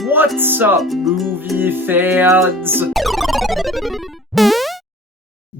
What's up, movie fans?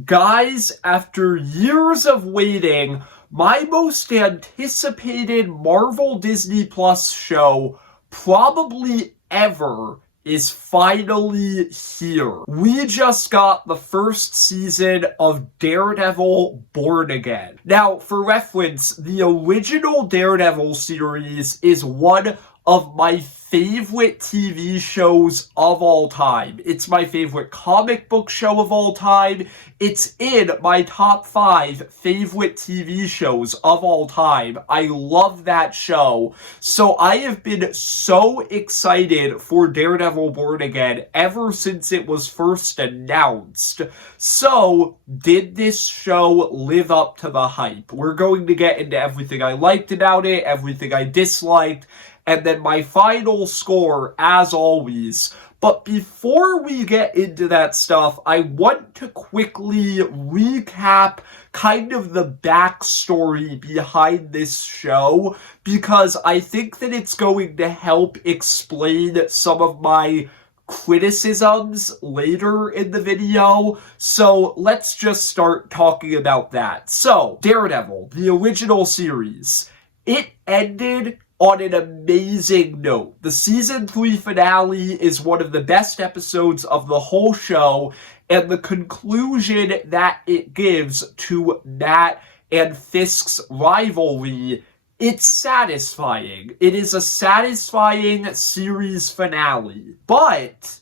Guys, after years of waiting, my most anticipated Marvel Disney Plus show, probably ever, is finally here. We just got the first season of Daredevil Born Again. Now, for reference, the original Daredevil series is one of my favorite TV shows of all time. It's my favorite comic book show of all time. It's in my top 5 favorite TV shows of all time. I love that show. So I have been so excited for Daredevil Born Again ever since it was first announced. So, did this show live up to the hype? We're going to get into everything I liked about it, everything I disliked, and then my final score, as always. But before we get into that stuff, I want to quickly recap kind of the backstory behind this show, because I think that it's going to help explain some of my criticisms later in the video. So let's just start talking about that. So, Daredevil, the original series, it ended on an amazing note. The season 3 finale is one of the best episodes of the whole show, and the conclusion that it gives to Matt and Fisk's rivalry, it's satisfying. It is a satisfying series finale, but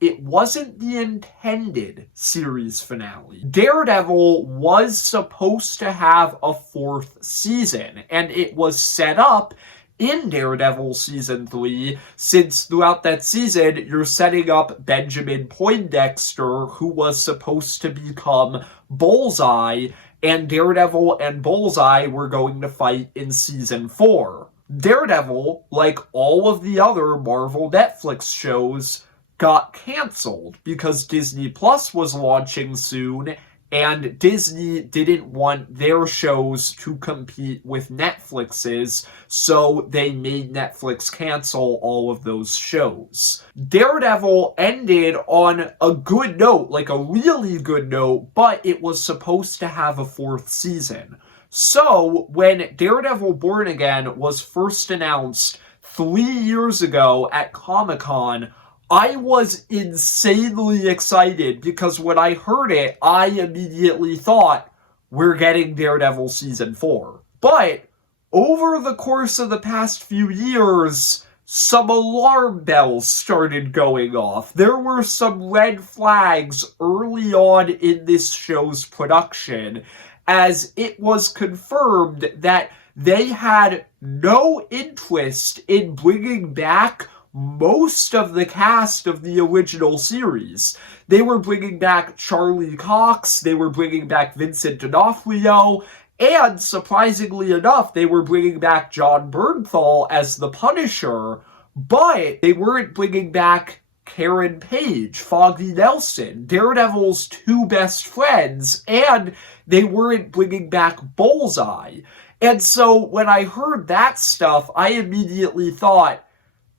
it wasn't the intended series finale. Daredevil was supposed to have a 4th season, and it was set up in Daredevil Season 3, since throughout that season, you're setting up Benjamin Poindexter, who was supposed to become Bullseye, and Daredevil and Bullseye were going to fight in Season 4. Daredevil, like all of the other Marvel Netflix shows, got canceled because Disney Plus was launching soon, and Disney didn't want their shows to compete with Netflix's, so they made Netflix cancel all of those shows. Daredevil ended on a good note, like a really good note, but it was supposed to have a 4th season. So, when Daredevil Born Again was first announced 3 years ago at Comic-Con, I was insanely excited because when I heard it, I immediately thought, we're getting Daredevil Season 4. But over the course of the past few years, some alarm bells started going off. There were some red flags early on in this show's production, as it was confirmed that they had no interest in bringing back most of the cast of the original series. They were bringing back Charlie Cox, they were bringing back Vincent D'Onofrio, and surprisingly enough, they were bringing back Jon Bernthal as the Punisher, but they weren't bringing back Karen Page, Foggy Nelson, Daredevil's 2 best friends, and they weren't bringing back Bullseye. And so when I heard that stuff, I immediately thought,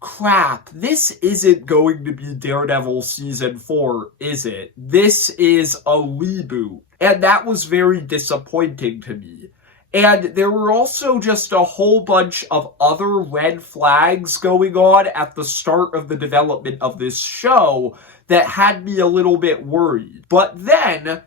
crap, this isn't going to be Daredevil Season 4, is it? This is a reboot. And that was very disappointing to me. And there were also just a whole bunch of other red flags going on at the start of the development of this show that had me a little bit worried. But then,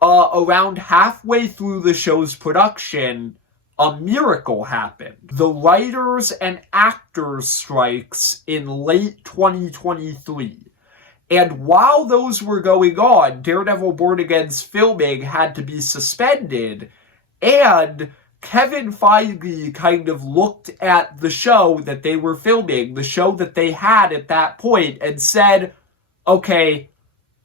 around halfway through the show's production, a miracle happened. The writers and actors strikes in late 2023. And while those were going on, Daredevil Born Again's filming had to be suspended, and Kevin Feige kind of looked at the show that they were filming, the show that they had at that point, and said, okay,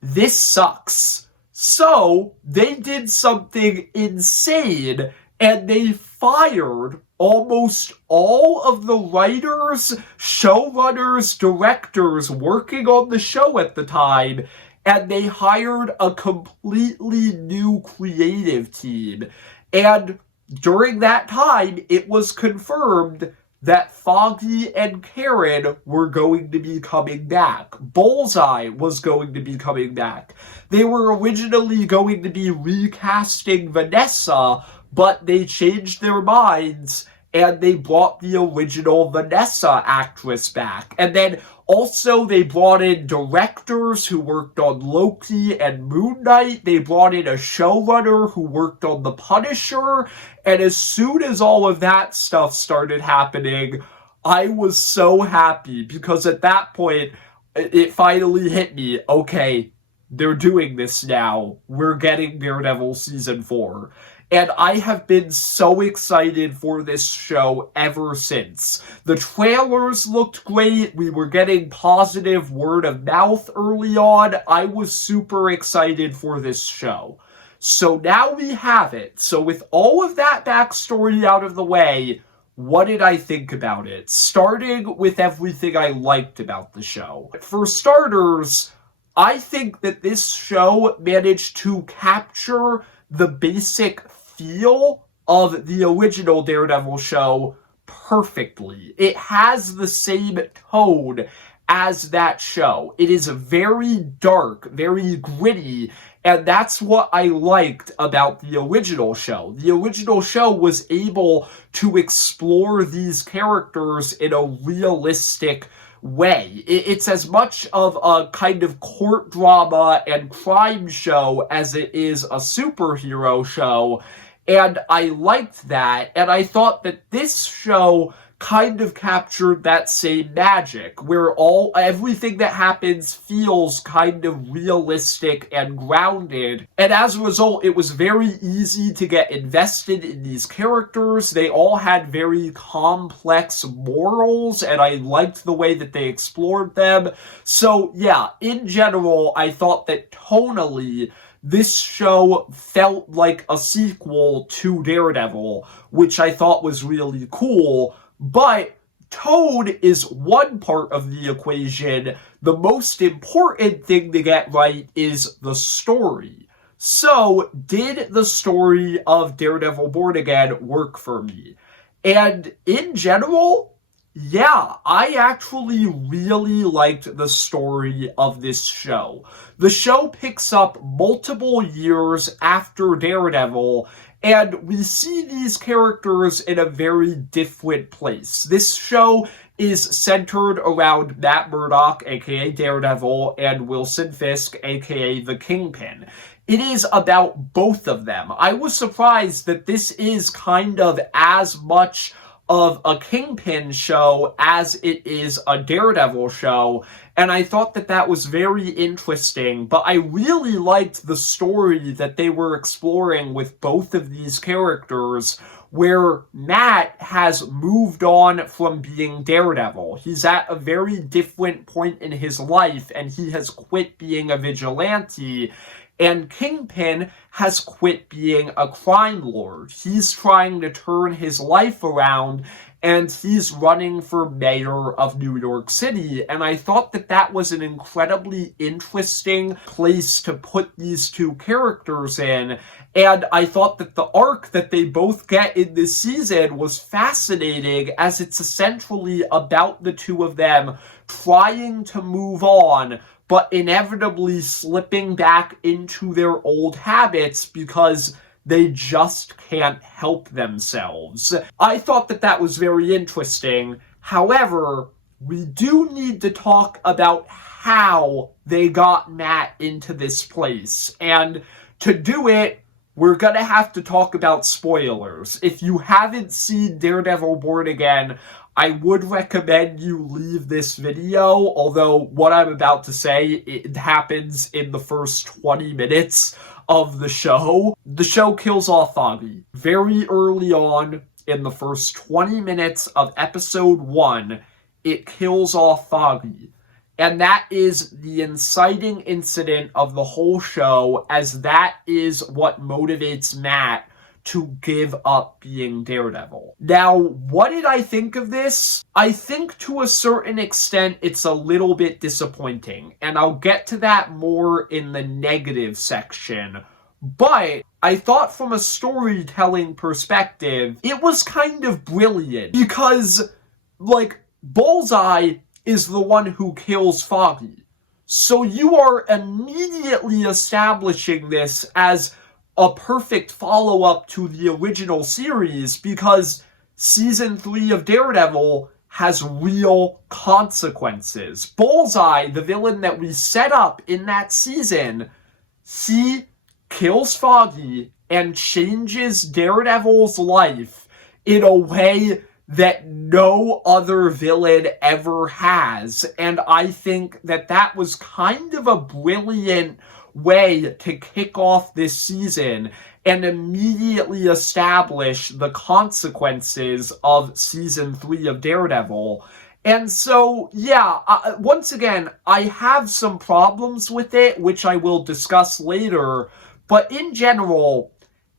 this sucks. So, they did something insane, and they fired almost all of the writers, showrunners, directors working on the show at the time, and they hired a completely new creative team. And during that time, it was confirmed that Foggy and Karen were going to be coming back. Bullseye was going to be coming back. They were originally going to be recasting Vanessa, but they changed their minds and they brought the original Vanessa actress back. And then also they brought in directors who worked on Loki and Moon Knight. They brought in a showrunner who worked on The Punisher. And as soon as all of that stuff started happening, I was so happy because at that point, it finally hit me. Okay, they're doing this now. We're getting Daredevil season 4. And I have been so excited for this show ever since. The trailers looked great. We were getting positive word of mouth early on. I was super excited for this show. So now we have it. So with all of that backstory out of the way, what did I think about it? Starting with everything I liked about the show. For starters, I think that this show managed to capture the basic feel of the original Daredevil show perfectly. It has the same tone as that show. It is very dark, very gritty, and that's what I liked about the original show. The original show was able to explore these characters in a realistic way. It's as much of a kind of court drama and crime show as it is a superhero show, and I liked that, and I thought that this show kind of captured that same magic, where everything that happens feels kind of realistic and grounded. And as a result, it was very easy to get invested in these characters. They all had very complex morals, and I liked the way that they explored them. So yeah, in general, I thought that tonally, this show felt like a sequel to Daredevil, which I thought was really cool. But tone is one part of the equation. The most important thing to get right is the story. So, did the story of Daredevil Born Again work for me? And in general, yeah, I actually really liked the story of this show. The show picks up multiple years after Daredevil, and we see these characters in a very different place. This show is centered around Matt Murdock, aka Daredevil, and Wilson Fisk, aka the Kingpin. It is about both of them. I was surprised that this is kind of as much of a Kingpin show as it is a Daredevil show, and I thought that that was very interesting, but I really liked the story that they were exploring with both of these characters, where Matt has moved on from being Daredevil. He's at a very different point in his life, and he has quit being a vigilante, and Kingpin has quit being a crime lord. He's trying to turn his life around, and he's running for mayor of New York City. And I thought that that was an incredibly interesting place to put these two characters in. And I thought that the arc that they both get in this season was fascinating, as it's essentially about the two of them trying to move on, but inevitably slipping back into their old habits because they just can't help themselves. I thought that that was very interesting. However, we do need to talk about how they got Matt into this place. And to do it, we're gonna have to talk about spoilers. If you haven't seen Daredevil Born Again, I would recommend you leave this video, although what I'm about to say, it happens in the first 20 minutes of the show. The show kills off Foggy. Very early on, in the first 20 minutes of episode 1, it kills off Foggy. And that is the inciting incident of the whole show, as that is what motivates Matt to give up being Daredevil. Now, what did I think of this? I think to a certain extent it's a little bit disappointing, and I'll get to that more in the negative section. But I thought from a storytelling perspective, it was kind of brilliant, because like, Bullseye is the one who kills Foggy. So you are immediately establishing this as a perfect follow-up to the original series because season 3 of Daredevil has real consequences. Bullseye, the villain that we set up in that season, he kills Foggy and changes Daredevil's life in a way that no other villain ever has. And I think that that was kind of a brilliant way to kick off this season and immediately establish the consequences of season 3 of Daredevil. And so, yeah, once again, I have some problems with it, which I will discuss later, but in general,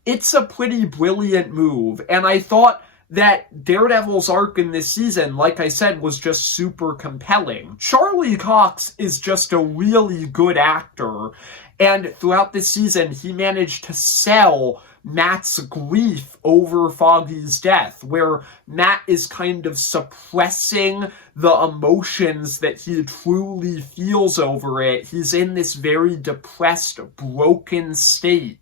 it's a pretty brilliant move, and I thought that Daredevil's arc in this season, like I said, was just super compelling. Charlie Cox is just a really good actor, and throughout this season, he managed to sell Matt's grief over Foggy's death, where Matt is kind of suppressing the emotions that he truly feels over it. He's in this very depressed, broken state.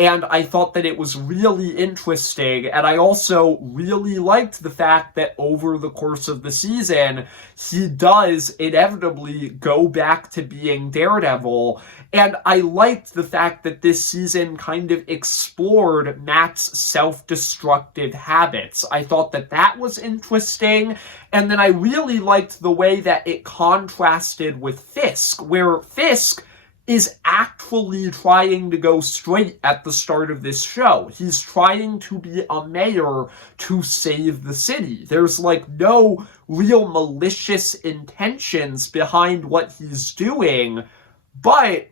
And I thought that it was really interesting, and I also really liked the fact that over the course of the season, he does inevitably go back to being Daredevil, and I liked the fact that this season kind of explored Matt's self-destructive habits. I thought that that was interesting, and then I really liked the way that it contrasted with Fisk, where Fisk is actually trying to go straight at the start of this show. He's trying to be a mayor to save the city. There's like no real malicious intentions behind what he's doing, but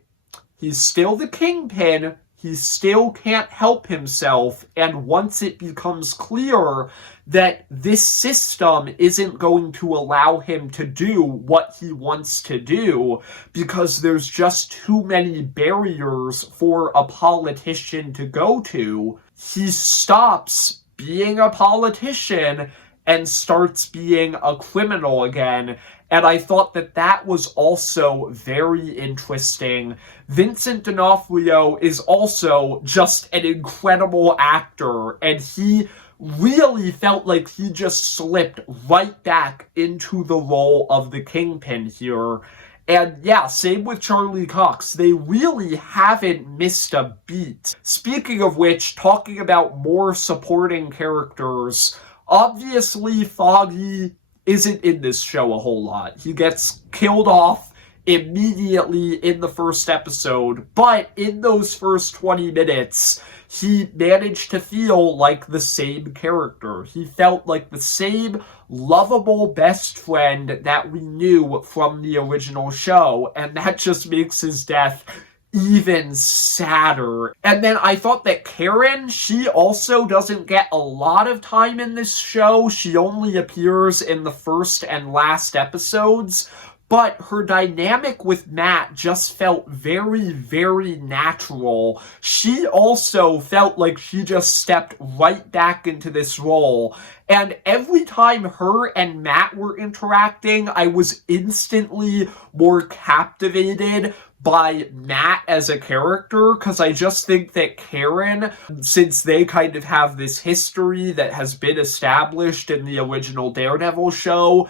he's still the kingpin. He still can't help himself, and once it becomes clear that this system isn't going to allow him to do what he wants to do because there's just too many barriers for a politician to go to, he stops being a politician and starts being a criminal again. And I thought that that was also very interesting. Vincent D'Onofrio is also just an incredible actor, and he really felt like he just slipped right back into the role of the Kingpin here. And yeah, same with Charlie Cox. They really haven't missed a beat. Speaking of which, talking about more supporting characters, obviously Foggy isn't in this show a whole lot. He gets killed off immediately in the first episode, but in those first 20 minutes, he managed to feel like the same character. He felt like the same lovable best friend that we knew from the original show, and that just makes his death even sadder. And then I thought that Karen, she also doesn't get a lot of time in this show. She only appears in the first and last episodes, but her dynamic with Matt just felt very, very natural. She also felt like she just stepped right back into this role. And every time her and Matt were interacting, I was instantly more captivated by Matt as a character, because I just think that Karen, since they kind of have this history that has been established in the original Daredevil show,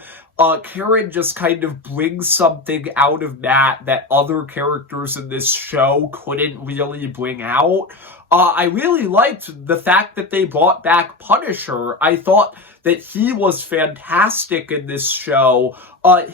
Karen just kind of brings something out of Matt that other characters in this show couldn't really bring out. I really liked the fact that they brought back Punisher. I thought that he was fantastic in this show.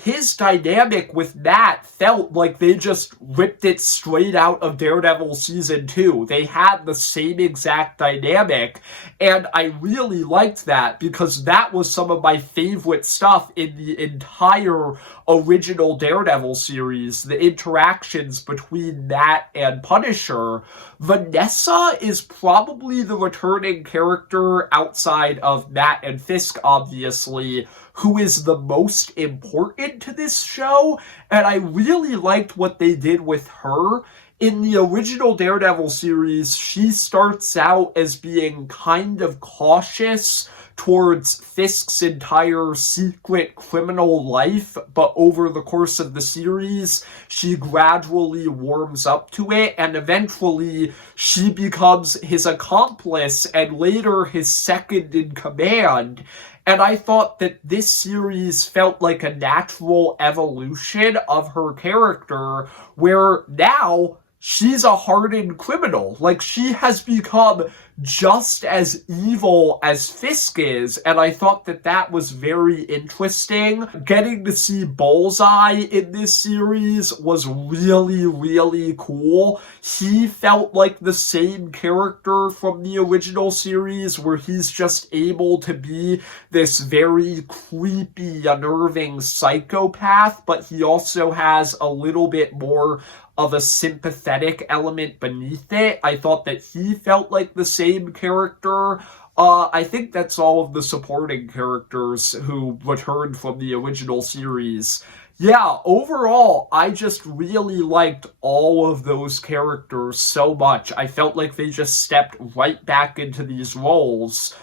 His dynamic with Matt felt like they just ripped it straight out of Daredevil Season 2. They had the same exact dynamic, and I really liked that because that was some of my favorite stuff in the entire original Daredevil series, the interactions between Matt and Punisher. Vanessa is probably the returning character outside of Matt and Fisk, obviously, who is the most important to this show, and I really liked what they did with her. In the original Daredevil series, she starts out as being kind of cautious towards Fisk's entire secret criminal life, but over the course of the series, she gradually warms up to it, and eventually she becomes his accomplice and later his second in command. And I thought that this series felt like a natural evolution of her character, where now she's a hardened criminal. Like, she has become just as evil as Fisk is, and I thought that that was very interesting. Getting to see Bullseye in this series was really, really cool. He felt like the same character from the original series, where he's just able to be this very creepy, unnerving psychopath, but he also has a little bit more of a sympathetic element beneath it. I thought that he felt like the same character. I think that's all of the supporting characters who returned from the original series. Yeah, overall, I just really liked all of those characters so much. I felt like they just stepped right back into these roles.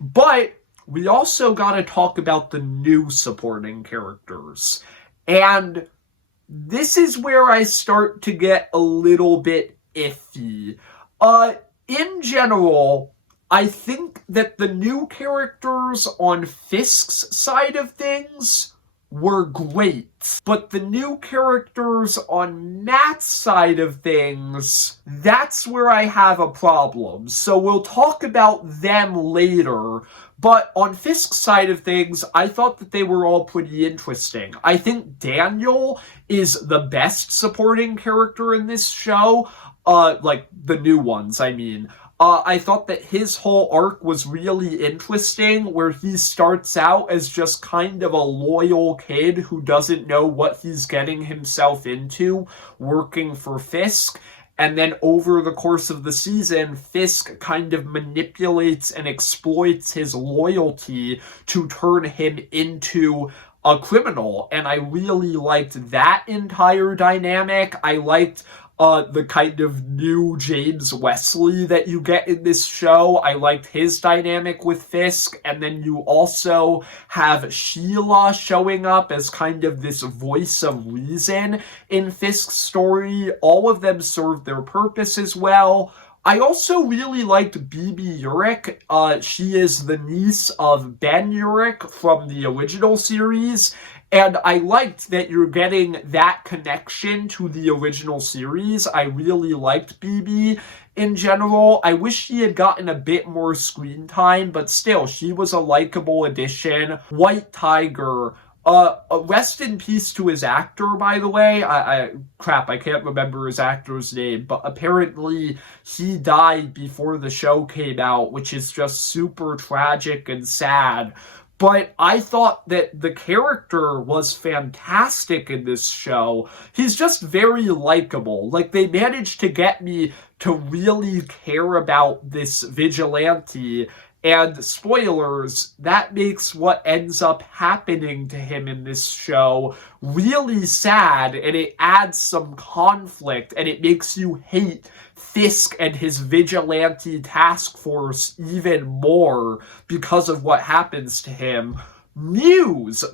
But we also got to talk about the new supporting characters. And this is where I start to get a little bit iffy. In general, I think that the new characters on Fisk's side of things were great. But the new characters on Matt's side of things, that's where I have a problem. So we'll talk about them later. But on Fisk's side of things, I thought that they were all pretty interesting. I think Daniel is the best supporting character in this show. Like, the new ones, I mean. I thought that his whole arc was really interesting, where he starts out as just kind of a loyal kid who doesn't know what he's getting himself into working for Fisk. And then over the course of the season, Fisk kind of manipulates and exploits his loyalty to turn him into a criminal. And I really liked that entire dynamic. I liked the kind of new James Wesley that you get in this show. I liked his dynamic with Fisk. And then you also have Sheila showing up as kind of this voice of reason in Fisk's story. All of them served their purpose as well. I also really liked Bibi Urich. She is the niece of Ben Urich from the original series. And I liked that you're getting that connection to the original series. I really liked Bibi in general. I wish she had gotten a bit more screen time, but still, she was a likable addition. White Tiger. Rest in peace to his actor, by the way. I can't remember his actor's name, but apparently he died before the show came out, which is just super tragic and sad. But I thought that the character was fantastic in this show. He's just very likable. Like, they managed to get me to really care about this vigilante. And spoilers, that makes what ends up happening to him in this show really sad, and it adds some conflict, and it makes you hate Fisk and his vigilante task force even more because of what happens to him. Muse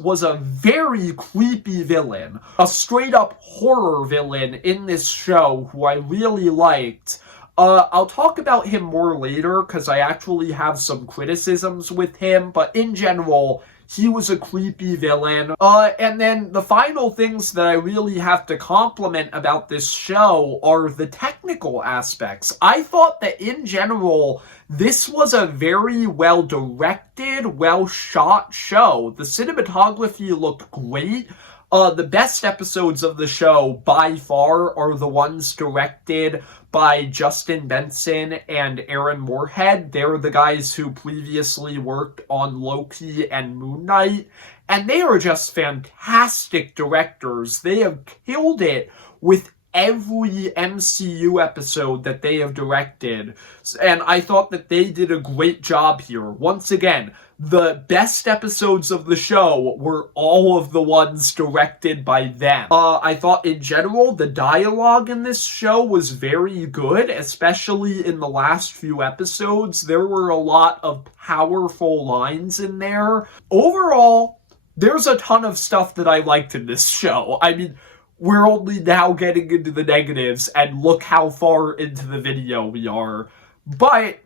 was a very creepy villain, a straight-up horror villain in this show who I really liked. I'll talk about him more later because I actually have some criticisms with him, but in general, he was a creepy villain. And then the final things that I really have to compliment about this show are the technical aspects. I thought that in general, this was a very well-directed, well-shot show. The cinematography looked great. The best episodes of the show, by far, are the ones directed by Justin Benson and Aaron Moorhead. They're the guys who previously worked on Loki and Moon Knight, and they are just fantastic directors. They have killed it with every MCU episode that they have directed, and I thought that they did a great job here. Once again, the best episodes of the show were all of the ones directed by them. I thought in general the dialogue in this show was very good, especially in the last few episodes. There were a lot of powerful lines in there. Overall, there's a ton of stuff that I liked in this show. I mean, we're only now getting into the negatives, and look how far into the video we are. But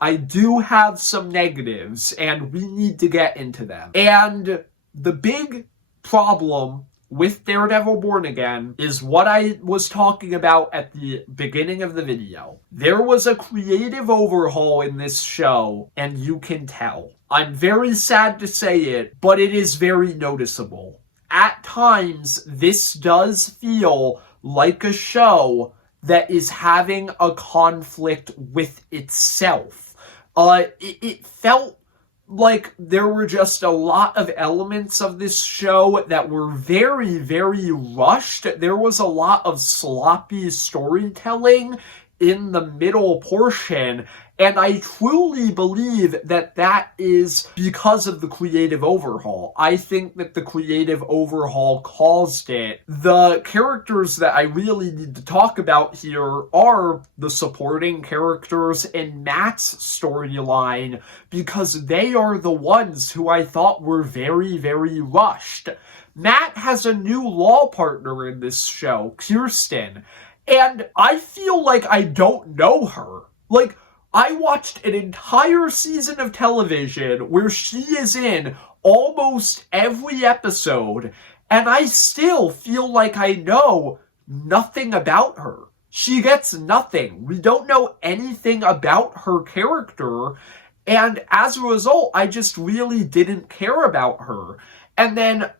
I do have some negatives, and we need to get into them. And the big problem with Daredevil Born Again is what I was talking about at the beginning of the video. There was a creative overhaul in this show, and you can tell. I'm very sad to say it, but it is very noticeable. At times, this does feel like a show that is having a conflict with itself. It felt like there were just a lot of elements of this show that were very, very rushed. There was a lot of sloppy storytelling in the middle portion, and I truly believe that that is because of the creative overhaul. I think that the creative overhaul caused it. The characters that I really need to talk about here are the supporting characters in Matt's storyline, because they are the ones who I thought were very, very rushed. Matt has a new law partner in this show, Kirsten, and I feel like I don't know her. Like, I watched an entire season of television where she is in almost every episode, and I still feel like I know nothing about her. She gets nothing. We don't know anything about her character, and as a result, I just really didn't care about her. And then,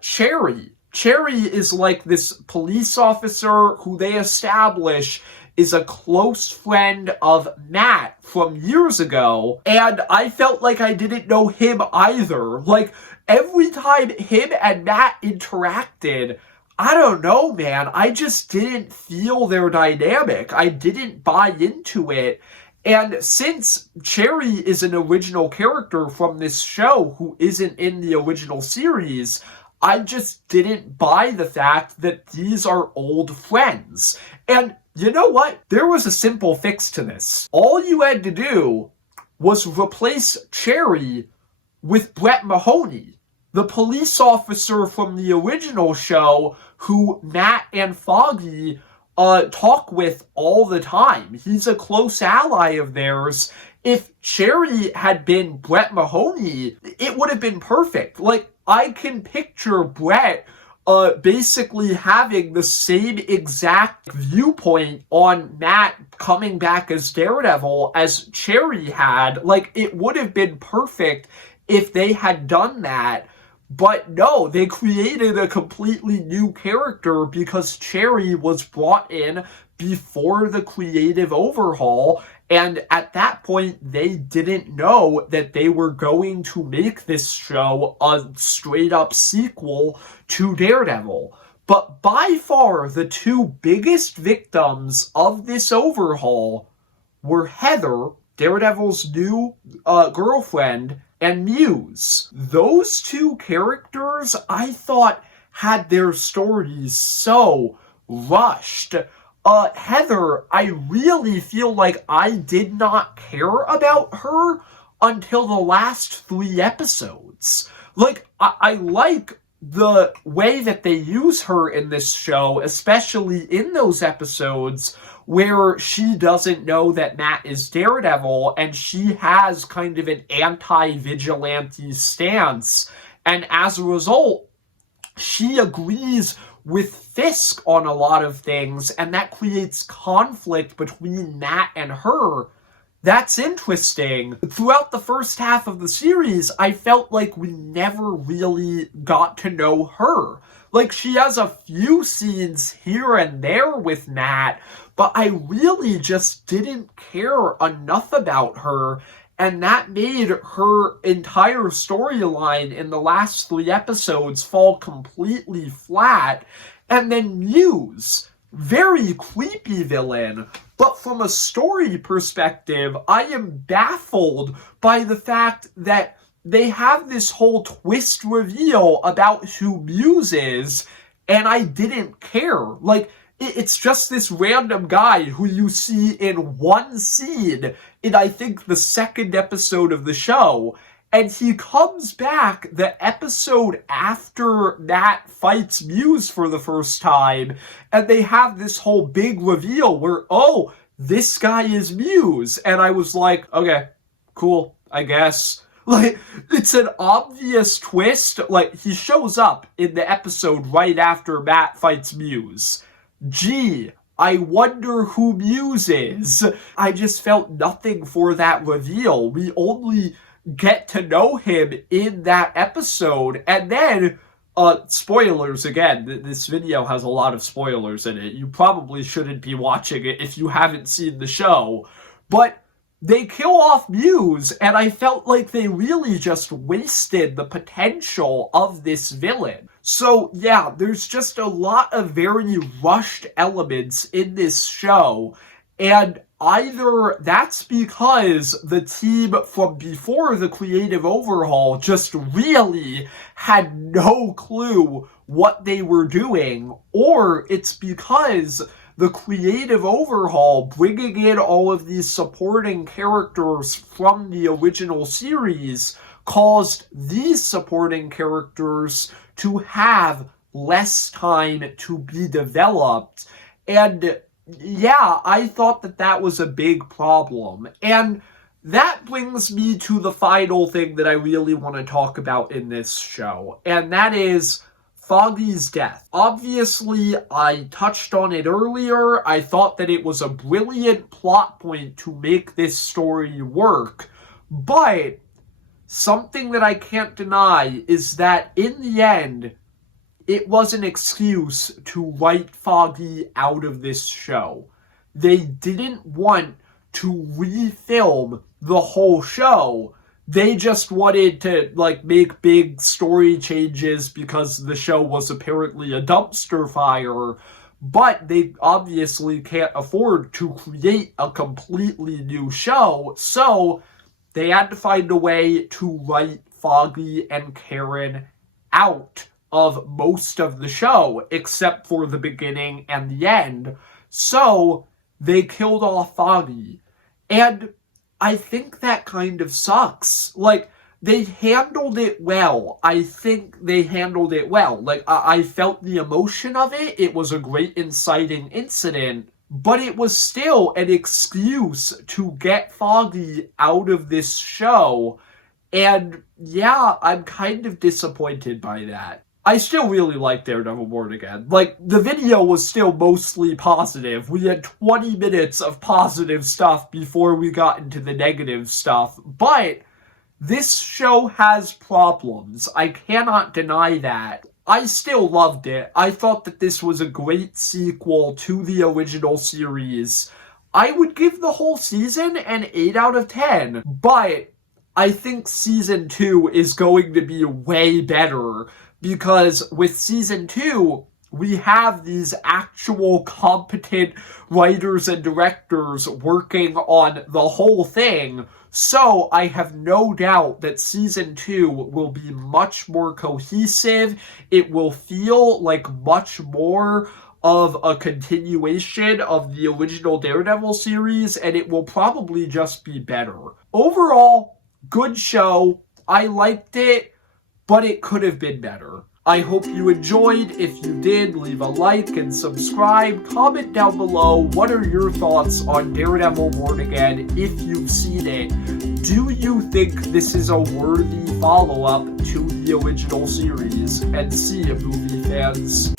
Cherry. Cherry is like this police officer who they establish is a close friend of Matt from years ago, and I felt like I didn't know him either. Like, every time him and Matt interacted, I don't know, man, I just didn't feel their dynamic. I didn't buy into it. And since Cherry is an original character from this show who isn't in the original series, I just didn't buy the fact that these are old friends. And you know what? There was a simple fix to this. All you had to do was replace Cherry with Brett Mahoney, the police officer from the original show who Matt and Foggy talk with all the time. He's a close ally of theirs. If Cherry had been Brett Mahoney, it would have been perfect. Like, I can picture Brett basically having the same exact viewpoint on Matt coming back as Daredevil as Cherry had. Like, it would have been perfect if they had done that. But no, they created a completely new character because Cherry was brought in before the creative overhaul, and at that point, they didn't know that they were going to make this show a straight-up sequel to Daredevil. But by far, the two biggest victims of this overhaul were Heather, Daredevil's new girlfriend, and Muse. Those two characters, I thought, had their stories so rushed. Heather, I really feel like I did not care about her until the last 3 episodes. Like, I like the way that they use her in this show, especially in those episodes where she doesn't know that Matt is Daredevil, and she has kind of an anti-vigilante stance, and as a result, she agrees with Fisk on a lot of things, and that creates conflict between Matt and her. That's interesting. Throughout the first half of the series, I felt like we never really got to know her. Like, she has a few scenes here and there with Matt, but I really just didn't care enough about her, and that made her entire storyline in the last 3 episodes fall completely flat. And then Muse. very creepy villain. But from a story perspective, I am baffled by the fact that they have this whole twist reveal about who Muse is, and I didn't care. Like, it's just this random guy who you see in one scene in, I think, the second episode of the show. And he comes back the episode after Nat fights Muse for the first time, and they have this whole big reveal where, oh, this guy is Muse. And I was like, okay, cool, I guess. Like, it's an obvious twist. Like, he shows up in the episode right after Matt fights Muse. Gee, I wonder who Muse is. I just felt nothing for that reveal. We only get to know him in that episode, and then spoilers again. This video has a lot of spoilers in it. You probably shouldn't be watching it if you haven't seen the show, but they kill off Muse, and I felt like they really just wasted the potential of this villain. So yeah, there's just a lot of very rushed elements in this show, and either that's because the team from before the creative overhaul just really had no clue what they were doing, or it's because the creative overhaul, bringing in all of these supporting characters from the original series, caused these supporting characters to have less time to be developed. And yeah, I thought that that was a big problem. And that brings me to the final thing that I really want to talk about in this show, and that is Foggy's death. Obviously, I touched on it earlier. I thought that it was a brilliant plot point to make this story work, but something that I can't deny is that in the end, it was an excuse to write Foggy out of this show. They didn't want to refilm the whole show. They just wanted to, like, make big story changes because the show was apparently a dumpster fire, but they obviously can't afford to create a completely new show, so they had to find a way to write Foggy and Karen out of most of the show, except for the beginning and the end. So they killed off Foggy. And I think that kind of sucks. Like, they handled it well. I think they handled it well. Like, I felt the emotion of it. It was a great inciting incident, but it was still an excuse to get Foggy out of this show. And yeah, I'm kind of disappointed by that. I still really like Daredevil Born Again. Like, the video was still mostly positive. We had 20 minutes of positive stuff before we got into the negative stuff. But this show has problems. I cannot deny that. I still loved it. I thought that this was a great sequel to the original series. I would give the whole season an 8 out of 10. But I think season 2 is going to be way better, because with season 2, we have these actual competent writers and directors working on the whole thing. So I have no doubt that season 2 will be much more cohesive. It will feel like much more of a continuation of the original Daredevil series, and it will probably just be better. Overall, good show. I liked it, but it could have been better. I hope you enjoyed. If you did, leave a like and subscribe. Comment down below, what are your thoughts on Daredevil Born Again if you've seen it? Do you think this is a worthy follow-up to the original series? And see you, movie fans.